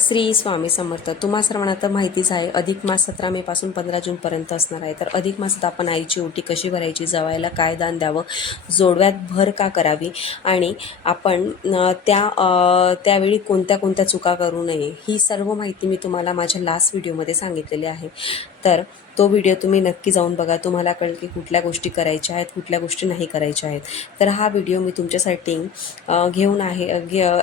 श्री स्वामी समर्थ. तुम्हा सर्वांना तर माहितीच आहे, अधिक मास 17 मे पासून 15 जूनपर्यंत असणार आहे. तर अधिक मासात आपण आईची ओटी कशी भरायची, जावयाला काय दान द्यावं, जोडव्यात भर का करावी आणि आपण त्यावेळी कोणत्या कोणत्या चुका करू नये, ही सर्व माहिती मी तुम्हाला माझ्या लास्ट व्हिडिओमध्ये सांगितलेली आहे. तर तो व्हिडिओ तुम्ही नक्की जाऊन बघा. तुम्हाला कळेल की कुठल्या गोष्टी करायच्या आहेत, कुठल्या गोष्टी नाही करायच्या आहेत. तर हा व्हिडिओ मी तुमच्यासाठी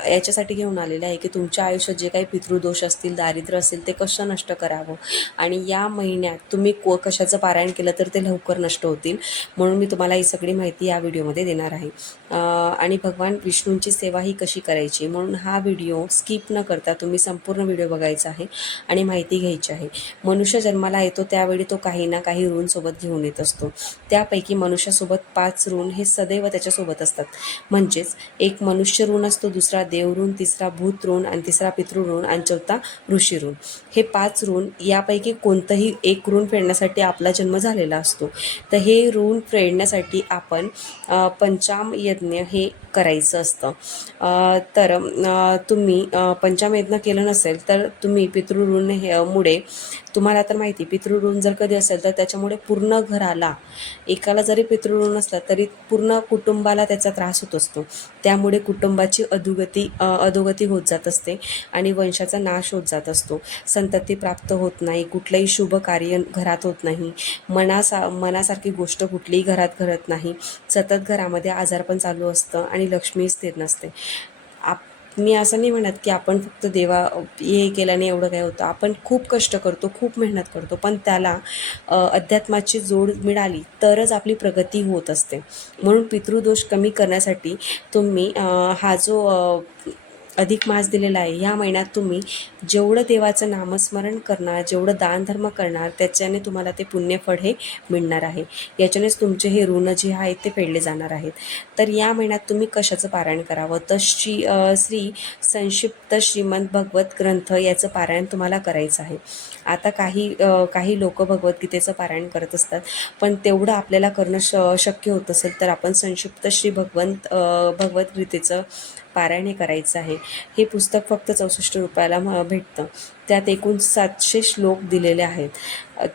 याच्यासाठी घेऊन आलेला आहे की तुमच्या आयुष्यात जे काही पितृदोष असतील, दारिद्र्य असेल, ते कसं नष्ट करावं आणि या महिन्यात तुम्ही कशाचं पारायण केलं तर ते लवकर नष्ट होतील. म्हणून मी तुम्हाला ही सगळी माहिती या व्हिडिओमध्ये देणार आहे. आणि भगवान विष्णूंची सेवा ही कशी करायची, म्हणून हा व्हिडिओ स्किप न करता तुम्ही संपूर्ण व्हिडिओ बघायचा आहे आणि माहिती घ्यायची आहे. मनुष्य जन्माला येतो त्यावेळी तो काही ना काही ऋण सोबत घेऊन येत असतो. त्यापैकी मनुष्यासोबत 5 ऋण हे सदैव त्याच्यासोबत असतात. म्हणजेच एक मनुष्य ऋण असतो, दुसरा देव ऋण, तिसरा भूत ऋण आणि तिसरा पितृ ऋण आणि चौथा ऋषी ऋण. हे 5 ऋण यापैकी कोणतंही एक ऋण फेडण्यासाठी आपला जन्म झालेला असतो. तर हे ऋण फेडण्यासाठी आपण पंचाम यज्ञ हे करायचं असतं. तर तुम्ही पंचाम यज्ञ केलं नसेल तर तुम्ही पितृऋण मुळे तुम्हाला तर माहिती, पितृऋण जर कधी असेल तर त्याच्यामुळे पूर्ण घराला, एकाला जरी पितृऋण असलं तरी पूर्ण कुटुंबाला त्याचा त्रास होत असतो. त्यामुळे कुटुंबाची अधोगती होत जात असते आणि वंशाचा नाश होत जात असतो. संतती प्राप्त होत नाही, कुठलंही शुभ कार्य घरात होत नाही, मनासारखी गोष्ट कुठलीही घरात घडत नाही, सतत घरामध्ये आजारपण चालू असतं आणि लक्ष्मी स्थिर नसते. मी असं नाही म्हणत की आपण फक्त हे केल्याने एवढं काय होतं. आपण खूप कष्ट करतो, खूप मेहनत करतो, पण त्याला अध्यात्माची जोड मिळाली तरच आपली प्रगती होत असते. म्हणून पितृदोष कमी करण्यासाठी तुम्ही हा जो अधिक मास दिलेला आहे, ह्या महिन्यात तुम्ही जेवढं देवाचं नामस्मरण करणार, जेवढं दानधर्म करणार, त्याच्याने तुम्हाला ते पुण्यफळ हे मिळणार आहे. याच्यानेच तुमचे हे ऋण जे आहेत ते फेडले जाणार आहेत. तर या महिन्यात तुम्ही कशाचं पारायण करावं, तर श्री संक्षिप्त श्रीमद भगवत ग्रंथ याचं पारायण तुम्हाला करायचं आहे. आता काही लोक भगवद्गीतेचं पारायण करत असतात, पण तेवढं आपल्याला करणं शक्य होत असेल तर आपण संक्षिप्त श्री भगवद्गीतेचं पारायण हे करायचं आहे. हे पुस्तक फक्त 64 रुपयाला भेटतं. त्यात एकूण 700 श्लोक दिलेले आहेत.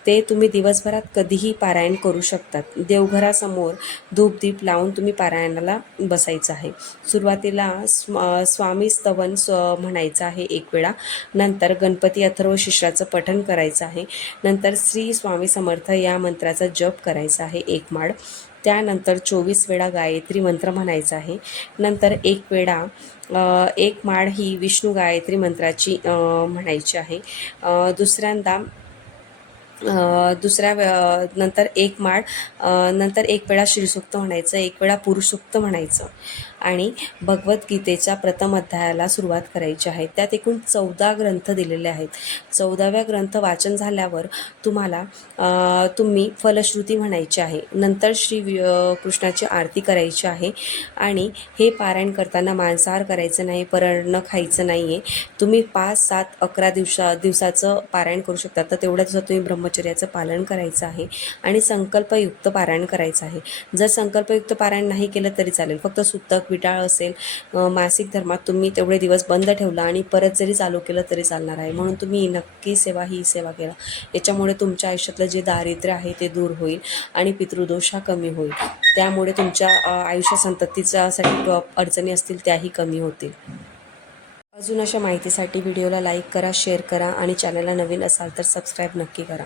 ते तुम्ही दिवसभरात कधीही पारायण करू शकतात. देवघरासमोर धूपदीप लावून तुम्ही पारायणाला बसायचं आहे. सुरुवातीला स्वामी स्तवन म्हणायचं आहे 1 वेळा. नंतर गणपती अथर्व शीर्षाचं पठण करायचं आहे. नंतर श्री स्वामी समर्थ या मंत्राचा जप करायचा आहे 1 माळ. त्यानंतर 24 वेळा गायत्री मंत्र म्हणायचा आहे. नंतर 1 वेळा 1 माळ ही विष्णू गायत्री मंत्राची म्हणायची आहे. नंतर 1 माळ, नंतर 1 वेळा श्रीसूक्त म्हणायचं, 1 वेळा पुरुषसूक्त म्हणायचं आणि भगवद्गीतेच्या प्रथम अध्यायाला सुरुवात करायची आहे. त्यात एकूण 14 ग्रंथ दिलेले आहेत. 14व्या ग्रंथ वाचन झाल्यावर तुम्ही फलश्रुती म्हणायची आहे. नंतर कृष्णाची आरती करायची आहे आणि हे पारायण करताना मांसाहार करायचं नाही, न खायचं नाही आहे. तुम्ही 5, 7, 11 दिवसाचं पारायण करू शकता. तर तेवढ्या दिवसात तुम्ही ब्रह्मचर्याचं पालन करायचं आहे आणि संकल्पयुक्त पारायण करायचं आहे. जर संकल्पयुक्त पारायण नाही केलं तरी चालेल, फक्त सुतक विटाळ असेल, मासिक धर्मात तुम्ही तेवढे दिवस बंद ठेवला आणि परत जरी चालू केलं तरी चालणार आहे. म्हणून तुम्ही नक्की ही सेवा केला. याच्यामुळे तुमच्या आयुष्यातलं जे दारिद्र्य आहे ते दूर होईल आणि पितृदोष हा कमी होईल. त्यामुळे तुमच्या आयुष्य संततीसाठी अडचणी असतील त्याही कमी होतील. अजून अशा माहितीसाठी व्हिडिओला लाईक करा, शेअर करा आणि चॅनलला नवीन असाल तर सबस्क्राईब नक्की करा.